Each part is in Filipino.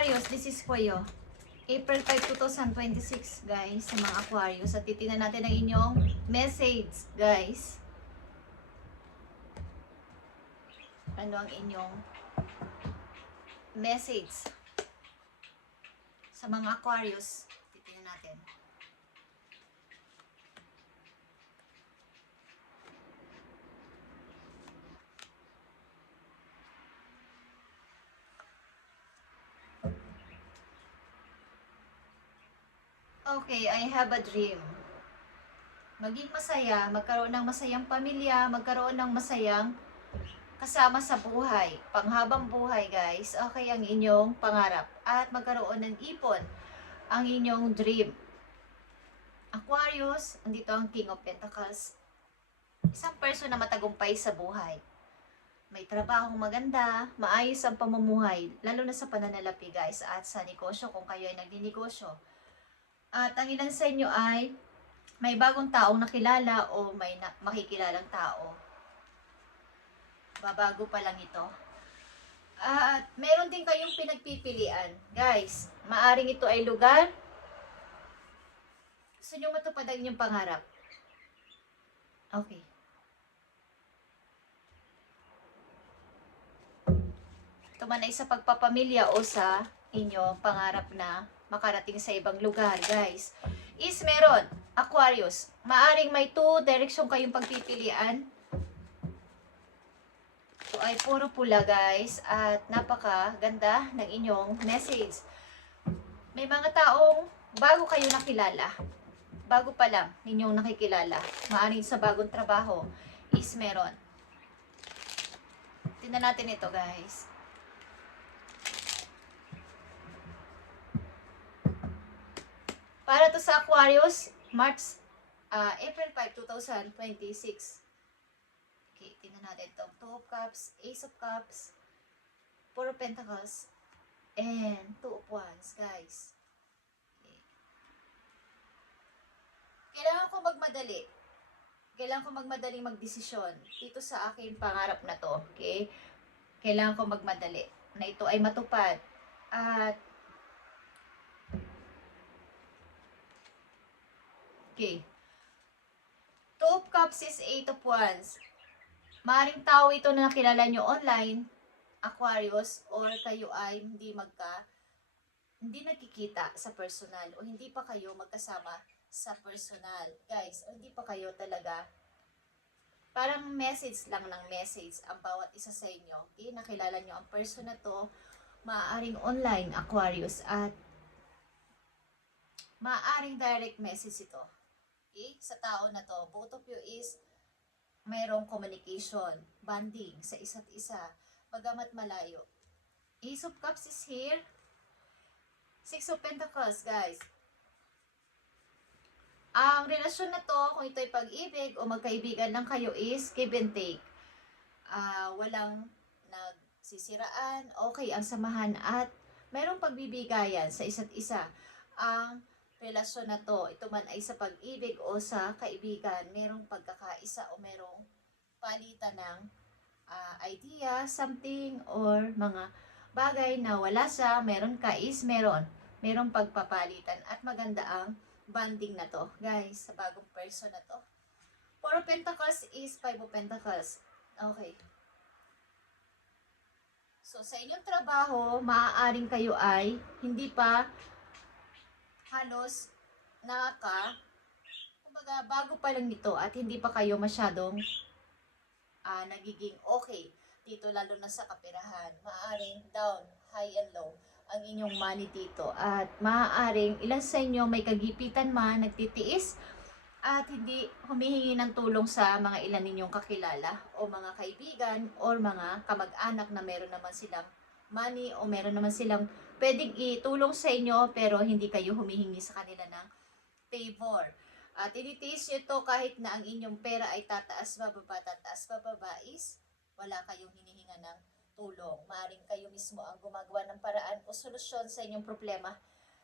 Aquarius, this is for you. April 5, 2026, guys, sa mga Aquarius. At titingnan natin ang inyong message, guys. Ano ang inyong message sa mga Aquarius? Titingnan natin. Okay, I have a dream. Maging masaya, magkaroon ng masayang pamilya, magkaroon ng masayang kasama sa buhay. Panghabang buhay, guys. Okay, ang inyong pangarap. At magkaroon ng ipon. Ang inyong dream. Aquarius, andito ang King of Pentacles. Isang person na matagumpay sa buhay. May trabahong maganda, maayos ang pamumuhay, lalo na sa pananalapi, guys, at sa negosyo kung kayo ay nagninegosyo. At ang ilan sa inyo ay may bagong taong nakilala o may makikilalang tao. Babago pa lang ito. At meron din kayong pinagpipilian. Guys, maaring ito ay lugar. Gusto nyo matupad ang inyong pangarap. Okay. Ito man ay sa pagpapamilya o sa inyong pangarap na makarating sa ibang lugar, guys. Is meron, Aquarius, maaring may 2 direksyon kayong pagpipilian. Ito ay puro pula, guys, at napakaganda ng inyong message. May mga taong bago kayo nakilala, bago pa lang ninyong nakikilala, maaring sa bagong trabaho, is meron. Tingnan natin ito, guys. Para to sa Aquarius, April 5, 2026. Okay, tingnan natin itong 2 of Cups, Ace of Cups, 4 of Pentacles, and 2 of Wands, guys. Okay. Kailangan ko magmadali. Kailangan ko magmadaling magdesisyon dito sa aking pangarap na to. Okay? Kailangan ko magmadali na ito ay matupad. At okay. 2 of Cups is 8 of Wands. Maring tao ito na nakilala nyo online, Aquarius, or kayo ay hindi nagkikita sa personal, o hindi pa kayo magkasama sa personal. Guys, o hindi pa kayo talaga, parang message lang ng message ang bawat isa sa inyo. Okay? Nakilala nyo ang person na to, maaaring online, Aquarius, at maaaring direct message ito. Okay? Sa tao na to, both of you is mayroong communication, bonding sa isa't isa, bagamat malayo. Ace of Cups is here. 6 of Pentacles, guys. Ang relasyon na to, kung ito ay pag-ibig o magkaibigan lang kayo, is give and take. Walang nagsisiraan, okay ang samahan, at mayroong pagbibigayan sa isa't isa. Ang relasyon na to, ito man ay sa pag-ibig o sa kaibigan, merong pagkakaisa o merong palitan ng idea, something, or mga bagay na wala sa meron ka is meron. Merong pagpapalitan at maganda ang bonding na to, guys, sa bagong person na to. 4 of Pentacles is 5 of Pentacles. Okay. So, sa inyong trabaho, maaaring kayo ay hindi pa halos kumbaga bago pa lang ito at hindi pa kayo masyadong nagiging okay dito, lalo na sa kaperahan. Maaaring down, high and low ang inyong money dito, at maaaring ilan sa inyo may kagipitan man, nagtitiis at hindi humihingi ng tulong sa mga ilan ninyong kakilala o mga kaibigan or mga kamag-anak na meron naman silang money o meron naman silang pwedeng itulong sa inyo, pero hindi kayo humihingi sa kanila ng favor. At tinitiis nyo ito kahit na ang inyong pera ay tataas bababa is wala kayong hinihinga ng tulong. Maaring kayo mismo ang gumagawa ng paraan o solusyon sa inyong problema,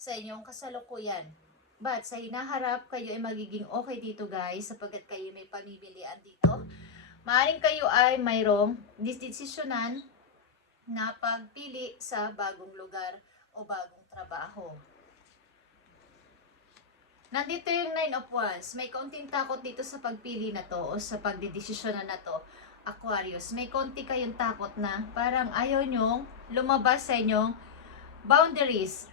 sa inyong kasalukuyan. But sa hinaharap, kayo ay magiging okay dito, guys, sapagkat kayo may pamimilian dito. Maaring kayo ay mayroong desisyonan na pagpili sa bagong lugar o bagong trabaho. Nandito yung Nine of Wands. May konting takot dito sa pagpili na to o sa pagdidesisyon na to, Aquarius. May konti kayong takot na parang ayaw nyong lumabas sa inyong boundaries,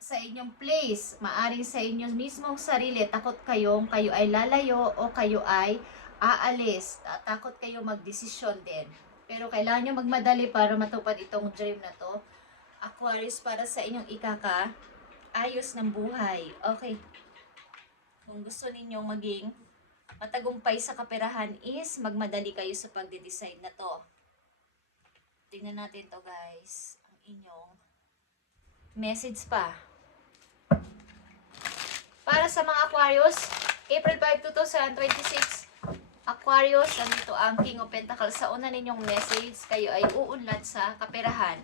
sa inyong place, maaring sa inyong mismong sarili. Takot kayo ay lalayo o kayo ay aalis. Takot kayo magdesisyon din. Pero kailangan nyo magmadali para matupad itong dream na to, Aquarius, para sa inyong ayos ng buhay. Okay. Kung gusto ninyong maging matagumpay sa kaperahan is magmadali kayo sa pagde-decide na to. Tingnan natin to, guys. Ang inyong message pa. Para sa mga Aquarius, April 5, 2026, Aquarius, nandito ang King of Pentacles. Sa una ninyong message, kayo ay uunlad sa kaperahan.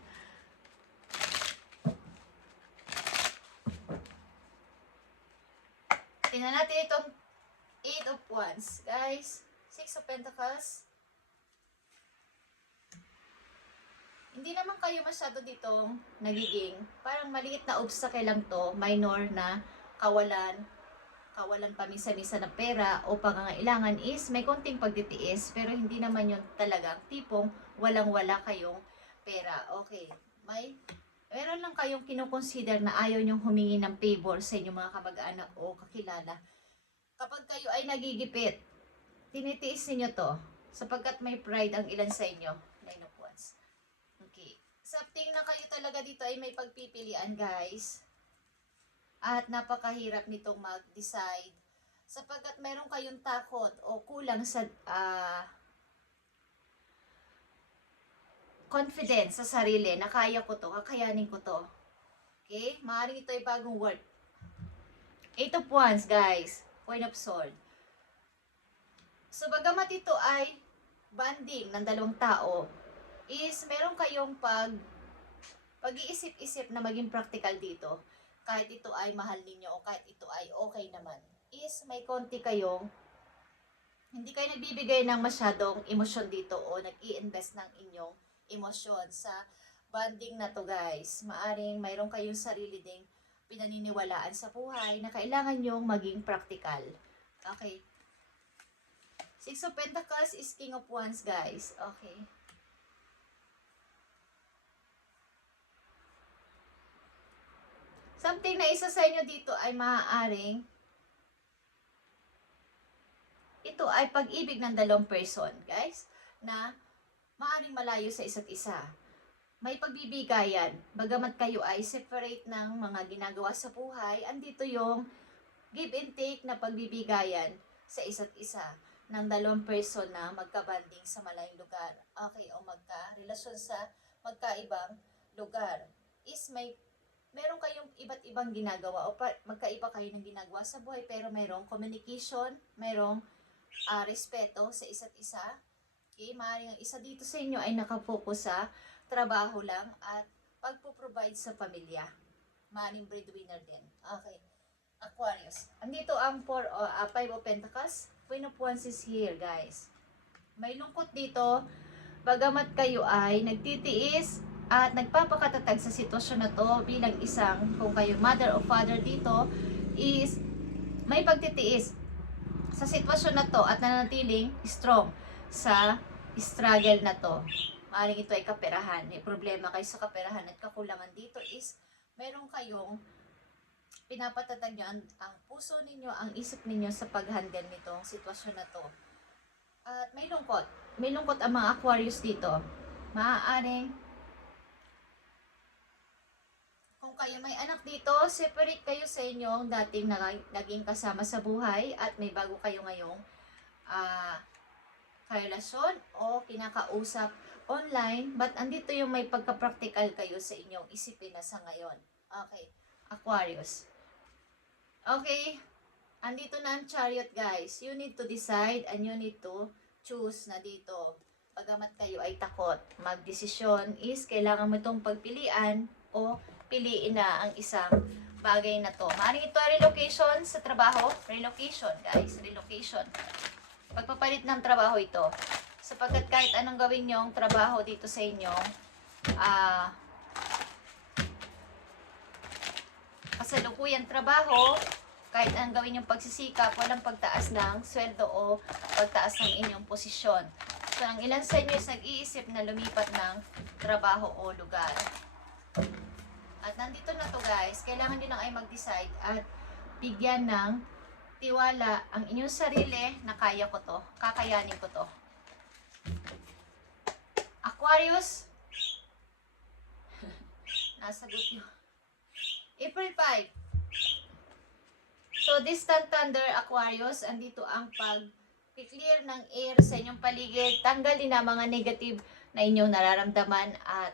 Tingnan natin itong 8 of Wands. Guys, 6 of Pentacles. Hindi naman kayo masyado ditong nagiging parang maliit na obstacle lang to, minor na kawalan paminsan-minsan ng pera o pangangailangan is may konting pagtitiis, pero hindi naman yun talagang tipong walang-wala kayong pera. Okay, meron lang kayong kinukonsider na ayaw nyong humingi ng favor sa inyong mga kamag-anak o kakilala. Kapag kayo ay nagigipit, tinitiis niyo to sapagkat may pride ang ilan sa inyo. Nine of Wands. Okay. Something na kayo talaga dito ay may pagpipilian, guys. At napakahirap nitong mag-decide sapagkat meron kayong takot o kulang sa confidence sa sarili na kaya ko to, kakayanin ko to. Okay? Maaaring ito ay bagong word. 8 of Wands, guys. Point of Sword. So, bagamat ito ay bonding ng dalawang tao, is meron kayong pag-iisip-isip na maging practical dito. Kahit ito ay mahal ninyo o kahit ito ay okay naman, is may konti kayong hindi kayo nagbibigay ng masyadong emosyon dito o nag-i-invest ng inyong emosyon sa bonding na to, guys. Maaring mayroon kayong sarili ding pinaniniwalaan sa buhay na kailangan nyong maging practical. Okay. 6 of Pentacles is King of Wands, guys. Okay. Something na isa sa inyo dito ay maaaring ito ay pag-ibig ng dalawang person, guys, na maaaring malayo sa isa't isa. May pagbibigayan. Bagamat kayo ay separate ng mga ginagawa sa buhay, andito yung give and take na pagbibigayan sa isa't isa ng dalawang person na magkabanding sa malayong lugar. Okay, o magka-relasyon sa magkaibang lugar. Is meron kayong iba't ibang ginagawa o magkaiba kayo ng ginagawa sa buhay, pero merong communication, merong respeto sa isa't isa. Okay, maaaring ang isa dito sa inyo ay nakapokus sa trabaho lang at pagpo-provide sa pamilya. Maaaring breadwinner din. Okay. Aquarius. Andito ang 5 of Pentacles. Queen of Wands is here, guys. May lungkot dito. Bagamat kayo ay nagtitiis at nagpapakatatag sa sitwasyon na to bilang isang, kung kayo mother o father dito, is may pagtitiis sa sitwasyon na to at nanatiling strong sa struggle na to. Maaaring ito ay kaperahan. May problema kayo sa kaperahan at kakulangan dito is meron kayong pinapatatag nyo ang puso ninyo, ang isip ninyo sa pag-handle nitong sitwasyon na to. At may lungkot. May lungkot ang mga Aquarius dito. Maaaring kung kayo may anak dito, separate kayo sa inyong dating naging kasama sa buhay at may bago kayo ngayong karelasyon o kinakausap online, but andito yung may pagka-practical kayo sa inyong isipin na sa ngayon. Okay, Aquarius. Okay, andito na ang Chariot, guys. You need to decide and you need to choose na dito. Pagamat kayo ay takot, magdesisyon is kailangan mo itong pagpilian o piliin na ang isang bagay na to. Maaaring ito ay relocation sa trabaho. Relocation, guys. Relocation. Pagpapalit ng trabaho ito. Sapagkat kahit anong gawin nyong trabaho dito sa inyo, kasalukuyang trabaho, kahit ang gawin yung pagsisikap, walang pagtaas ng sweldo o pagtaas ng inyong posisyon. So, ang ilan sa inyo is nag-iisip na lumipat ng trabaho o lugar. At nandito na to guys, kailangan nyo lang ay mag-decide at bigyan ng tiwala ang inyong sarili na kaya ko to, kakayanin ko to. Aquarius, nasagot nyo. April 5. So, distant thunder, Aquarius, andito ang pag-clear ng air sa inyong paligid. Tanggalin na mga negative na inyong nararamdaman at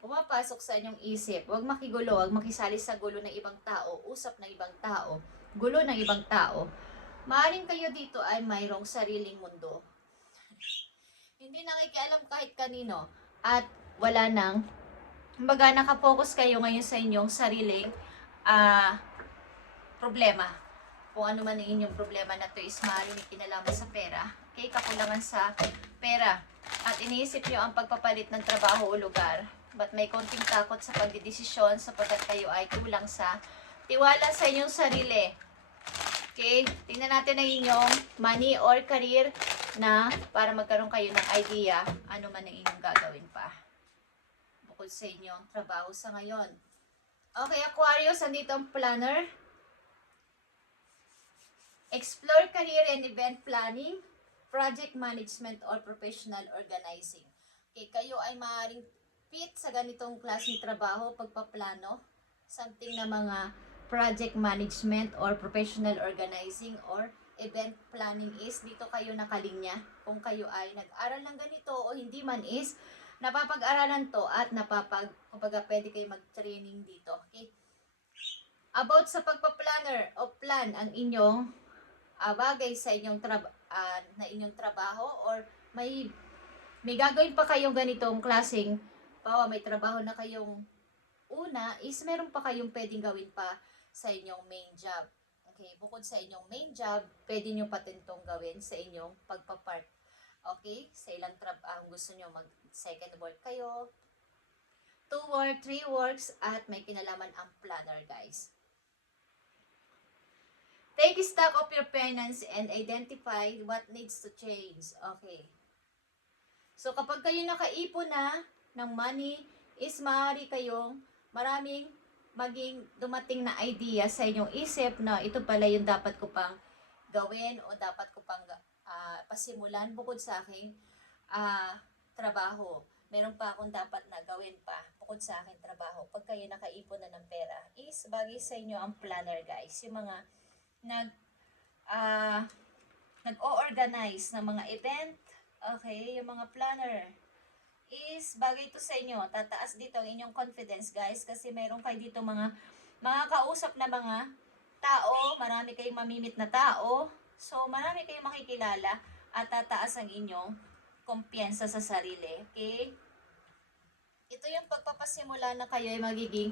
pumapasok sa inyong isip. Huwag makigulo, huwag makisali sa gulo ng ibang tao, usap ng ibang tao, gulo ng ibang tao. Maaaring kayo dito ay mayroong sariling mundo. Hindi nakikialam kahit kanino at wala nang, kumbaga nakafocus kayo ngayon sa inyong sariling problema. Kung ano man ang inyong problema na to is maaaring may kinalaman sa pera. Okay, kakulangan sa pera. At iniisip nyo ang pagpapalit ng trabaho o lugar. But may konting takot sa pagdidesisyon sapagkat kayo ay kulang sa tiwala sa inyong sarili. Okay, tingnan natin ang inyong money or career na para magkaroon kayo ng idea ano man ang inyong gagawin pa. Bukod sa inyong trabaho sa ngayon. Okay, Aquarius, andito ang planner. Explore career and event planning, project management, or professional organizing. Okay, kayo ay maaaring fit sa ganitong klaseng trabaho, pagpaplano, something na mga project management or professional organizing or event planning is dito kayo nakalinya. Kung kayo ay nag-aral ng ganito o hindi man is napapag-aralan to at kumbaga pwede kayo mag-training dito. Okay? About sa pagpa-planner o plan ang inyong bagay sa inyong trabaho or may gagawin pa kayong ganitong klaseng may trabaho na kayong una is meron pa kayong pwedeng gawin pa sa inyong main job. Okay, bukod sa inyong main job, pwede nyo patentong gawin sa inyong pagpapart. Okay, sa ilang gusto nyo mag second work kayo, 2 work, 3 works, at may kinalaman ang planner guys. Take stock of your finance and identify what needs to change. Okay. So, kapag kayo nakaipon na ng money, is maaari kayong maraming maging dumating na idea sa inyong isip na ito pala yung dapat ko pang gawin o dapat ko pang pasimulan bukod sa aking trabaho. Meron pa akong dapat na gawin pa bukod sa aking trabaho. Pag kayo nakaipon na ng pera, is bagay sa inyo ang planner guys. Yung mga nag-o-organize ng mga event, okay, yung mga planner, is bagay ito sa inyo. Tataas dito ang inyong confidence, guys, kasi meron kayo dito mga kausap na mga tao, marami kayong mamimit na tao, so marami kayong makikilala at tataas ang inyong kumpiyansa sa sarili, okay? Ito yung pagpapasimula na kayo ay magiging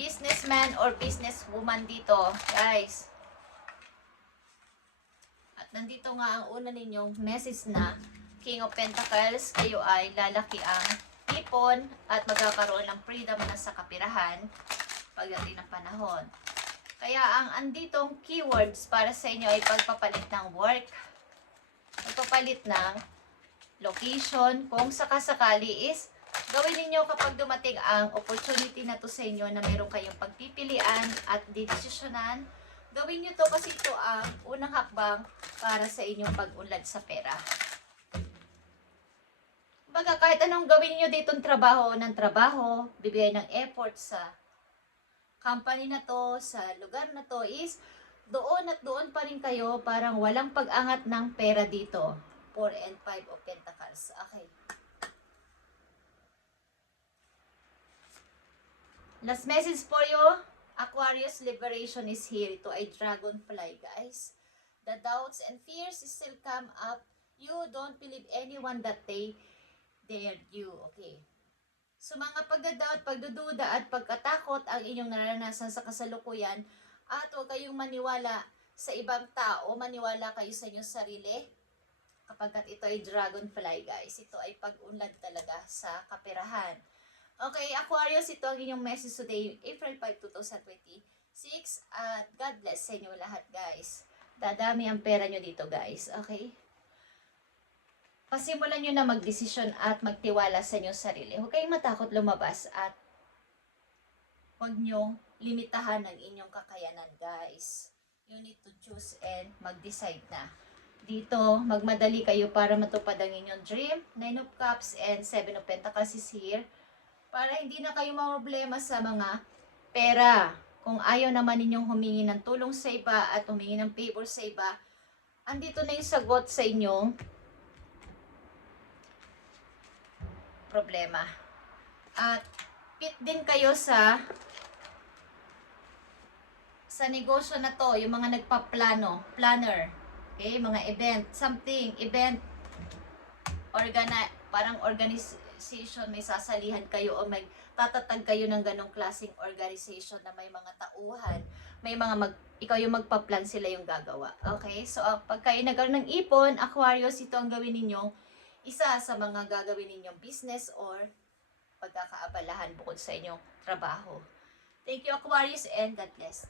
businessman or businesswoman dito, guys. Nandito nga ang una ninyong message na King of Pentacles, kayo ay lalaki ang ipon at magkakaroon ng freedom na sa kapirahan pagdating ng panahon. Kaya ang anditong keywords para sa inyo ay pagpapalit ng work, pagpapalit ng location, kung sakasakali is gawin ninyo kapag dumating ang opportunity na to sa inyo na meron kayong pagpipilian at desisyonan. Gawin nyo to kasi ito ang unang hakbang para sa inyong pag-unlad sa pera. Baga kahit anong gawin nyo ditong trabaho, bibigay ng effort sa company na to, sa lugar na to, is doon at doon pa rin kayo, parang walang pag-angat ng pera dito. 4 and 5 of Pentacles. Okay. Last message for you. Aquarius, liberation is here. Ito ay dragonfly, guys. The doubts and fears still come up. You don't believe anyone that they dared you. Okay. So, mga pagdadoubt, pagdududa at pagkatakot ang inyong naranasan sa kasalukuyan at huwag kayong maniwala sa ibang tao. Maniwala kayo sa inyong sarili. Kapag ito ay dragonfly, guys. Ito ay pag-unlad talaga sa kaperahan. Okay, Aquarius, ito ang inyong message today, April 5, 2026. At God bless sa inyo lahat, guys. Dadami ang pera nyo dito, guys. Okay? Pasimulan nyo na magdesisyon at magtiwala sa inyong sarili. Huwag kayong matakot lumabas at huwag nyong limitahan ang inyong kakayanan, guys. You need to choose and mag-decide na. Dito, magmadali kayo para matupad ang inyong dream. 9 of Cups and 7 of Pentacles is here. Para hindi na kayo problema sa mga pera. Kung ayaw naman ninyong humingi ng tulong sa iba at humingi ng favor sa iba, andito na yung sagot sa inyong problema. At fit din kayo sa negosyo na to, yung mga planner, okay, mga event, event, parang organization, may sasalihan kayo o may tatatag kayo ng ganong klaseng organization na may mga tauhan, may mga ikaw yung magpa-plan, sila yung gagawa. Okay? So, pag kayo nagkaroon ng ipon, Aquarius, ito ang gawin ninyong isa sa mga gagawin ninyong business or pagkakaabalahan bukod sa inyong trabaho. Thank you, Aquarius, and God bless.